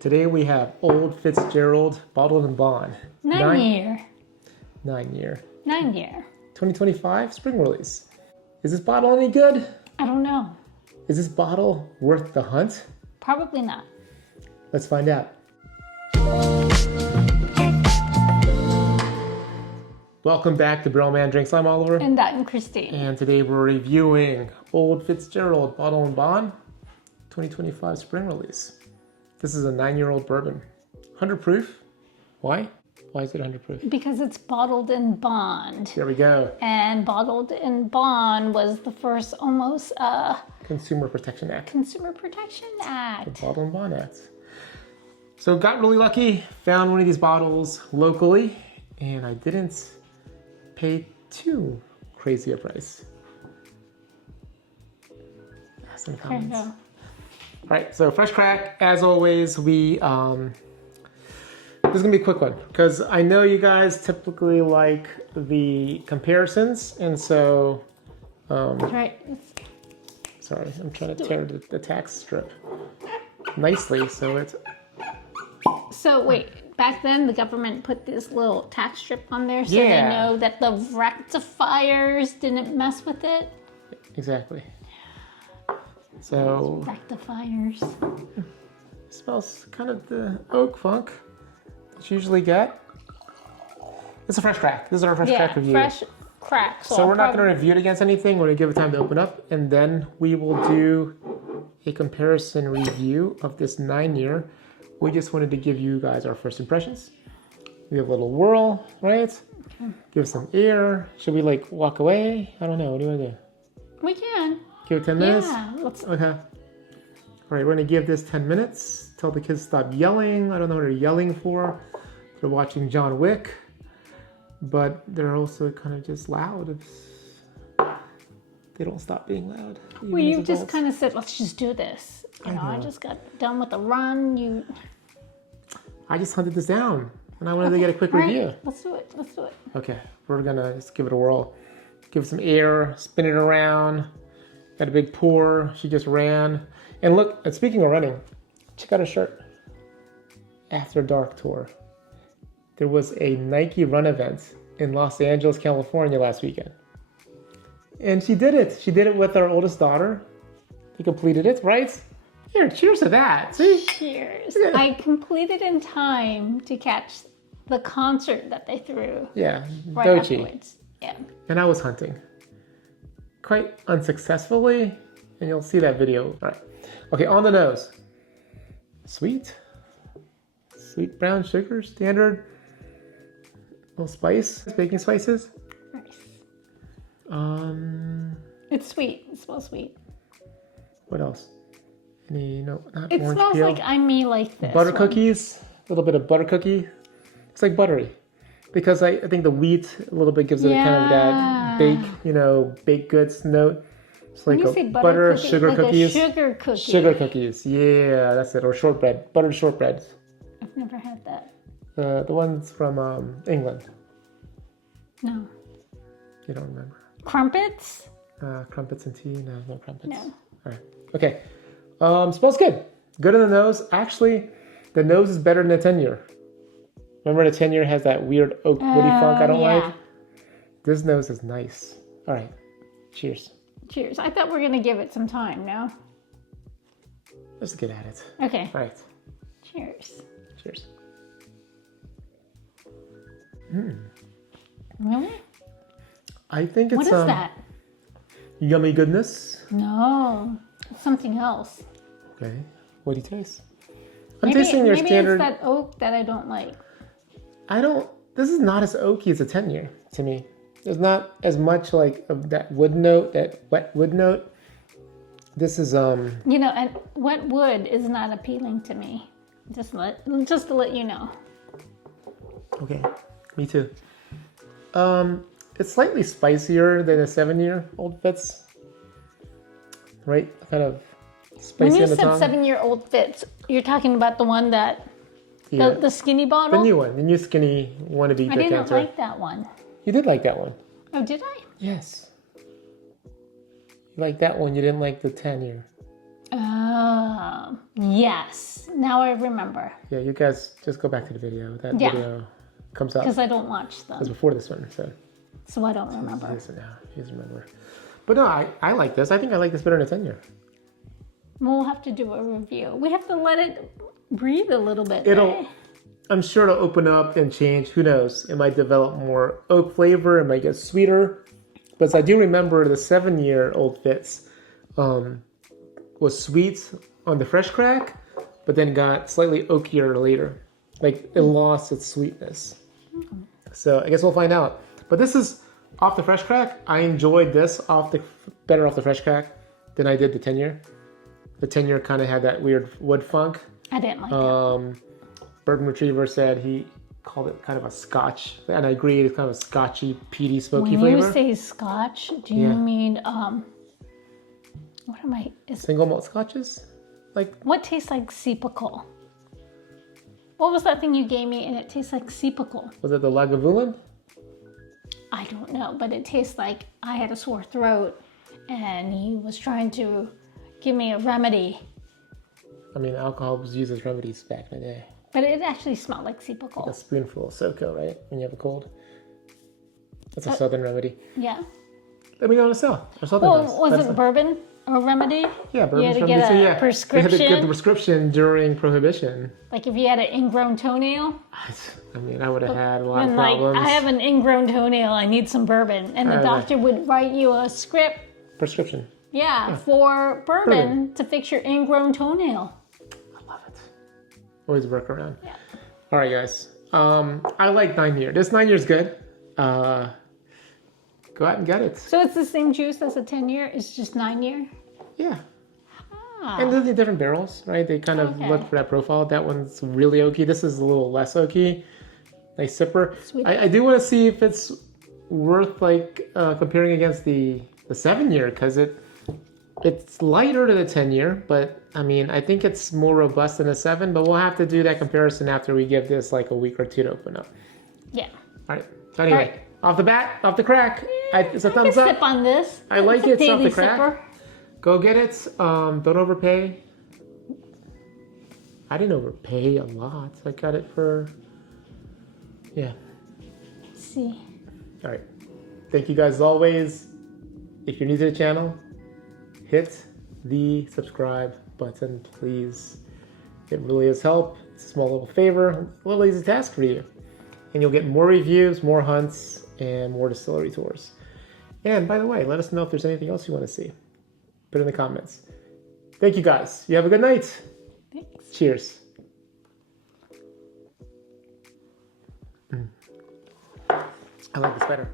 Today we have Old Fitzgerald Bottled and Bond. 9 year. 9 year. 9 year. 2025 spring release. Is this bottle any good? I don't know. Is this bottle worth the hunt? Probably not. Let's find out. Welcome back to Barrel Man Drinks. I'm Oliver. And I'm Christine. And today we're reviewing Old Fitzgerald Bottled and Bond 2025 spring release. This is a 9-year-old bourbon. 100 proof. Why? Why is it 100 proof? Because it's bottled in bond. Here we go. And bottled in bond was the first almost Consumer Protection Act. Consumer Protection Act. The Bottled and Bond Act. So got really lucky, found one of these bottles locally, and I didn't pay too crazy a price. Some There you comments. go. All right, so fresh crack, as always, this is gonna be a quick one because I know you guys typically like the comparisons, and so, Right. sorry, I'm trying to tear the tax strip nicely, so it's, So wait, back then the government put this little tax strip on there so Yeah. they know that the rectifiers didn't mess with it. exactly. So, Rectifiers. smells kind of the oak funk that you usually get. It's a fresh crack. This is our fresh crack review. Fresh crack. So we're not going to review it against anything. We're going to give it time to open up, and then we will do a comparison review of this 9-year. We just wanted to give you guys our first impressions. We have a little whirl, right? Okay. Give some air. Should we like walk away? I don't know. What do you want to do? We can. Give it 10 minutes? Yeah. Let's. Okay. All right, we're going to give this 10 minutes. Tell the kids to stop yelling. I don't know what they're yelling for. They're watching John Wick, but they're also kind of just loud. They don't stop being loud. Well, you just kind of said, let's just do this. You know, I know. just got done with the run. I just hunted this down, and I wanted to get a quick All right, review. let's do it. Let's do it. Okay, we're going to just give it a whirl. Give it some air, spin it around. Got a big pour. She just ran. And look, and speaking of running, check out her shirt. After Dark Tour. There was a Nike run event in Los Angeles, California last weekend. And she did it. She did it with our oldest daughter. They completed it, right? Here, cheers to that. See? Cheers. Yeah. I completed in time to catch the concert that they threw Yeah, right Dochi. afterwards. Yeah. And I was hunting. Quite unsuccessfully. And you'll see that video. All right. Okay, on the nose. Sweet. Sweet brown sugar, standard. Little spice, baking spices. Nice. It's sweet. It smells sweet. What else? Any, no, not It orange smells peel. like I me like this. Butter one. cookies, a little bit of butter cookie. It's like buttery. Because I think the wheat a little bit gives it a kind of that baked goods note. It's like When you a say butter, cookie, sugar like cookies. A sugar cookie. Sugar cookies, yeah, that's it. Or shortbread, buttered shortbread. I've never had that. The ones from England. No. You don't remember. Crumpets? Crumpets and tea? No crumpets. No. All right. Okay. Smells good. Good in the nose. Actually, the nose is better than the 10-year. Remember the 10-year has that weird oak woody funk I don't yeah. like? This nose is nice. All right. Cheers. Cheers. I thought we were going to give it some time, no? Let's get at it. Okay. All right. Cheers. Cheers. Really? I think it's What is that? yummy goodness. No. It's something else. Okay. What do you taste? I'm tasting your maybe standard. it's that oak that I don't like. This is not as oaky as a 10-year to me. There's not as much like of that wood note, that wet wood note. This is You know, and wet wood is not appealing to me. Just to let you know. okay. Me too. It's slightly spicier than a 7-year Old Fitz. Right? Kind of spicy When you on the said tongue. 7-year-old Fitz, you're talking about the one that Yeah. the skinny The bottle? new one, the new skinny wannabe I didn't Decanter. like that one. You did like that one. Oh, did I? Yes. You like that one, you didn't like the 10-year. Yes. now I remember. Yeah, you guys just go back to the video. That Yeah. video comes up. Because I don't watch It was them. before this one, so. So I don't remember. Yes, now. He doesn't remember. But no, I like this. I think I like this better than a 10-year. We'll have to do a review. We have to let it breathe a little bit. It'll, I'm sure it'll open up and change. Who knows? It might develop more oak flavor. It might get sweeter. But I do remember the 7-year Old Fitz was sweet on the fresh crack, but then got slightly oakier later. Like it lost its sweetness. So I guess we'll find out. But this is off the fresh crack. I enjoyed this better off the fresh crack than I did the 10-year. The 10-year kind of had that weird wood funk. I didn't like it. Bourbon Retriever said he called it kind of a scotch, and I agree, it's kind of a scotchy, peaty, smoky flavor. When you say scotch, do you mean what am I? Single malt scotches? Like what tastes like Seapical? What was that thing you gave me and it tastes like Seapical? Was it the Lagavulin? I don't know, but it tastes like I had a sore throat and he was trying to give me a remedy. I mean, alcohol was used as remedies back in the day. But it actually smelled like Seapical. A spoonful of SoCo, right? When you have a cold. That's a southern remedy. Yeah. Let me know on the cell. Or something Well, nice. was it bourbon a remedy? Yeah, bourbon. You had to get a prescription. They had to get the prescription during Prohibition. Like if you had an ingrown toenail? I mean, I would have had a lot of Like, problems. I have an ingrown toenail, I need some bourbon. And the doctor would write you a script, Prescription. for bourbon to fix your ingrown toenail. I love it. Always work around. Yeah. All right, guys. I like 9-year. This 9-year is good. Go out and get it. So it's the same juice as a 10-year? It's just 9-year? Yeah. Ah. And they're different barrels, right? They kind of look for that profile. That one's really oaky. This is a little less oaky. Nice sipper. Sweet. I do want to see if it's worth like comparing against the 7-year, because it's lighter to the 10-year, but I mean, I think it's more robust than the 7, but we'll have to do that comparison after we give this like a week or two to open up. Yeah. All right. So anyway, right. Off the bat, off the crack. It's a thumbs I can up. sip on this. I like a it. It's off daily the crack. sipper. Go get it. Don't overpay. I didn't overpay a lot. I got it for, yeah. Let's see. All right. Thank you guys as always. If you're new to the channel, hit the subscribe button, please. It really has helped. It's a small little favor, a little easy task for you. And you'll get more reviews, more hunts, and more distillery tours. And by the way, let us know if there's anything else you want to see. Put it in the comments. Thank you guys. You have a good night. Thanks. Cheers. I like this better.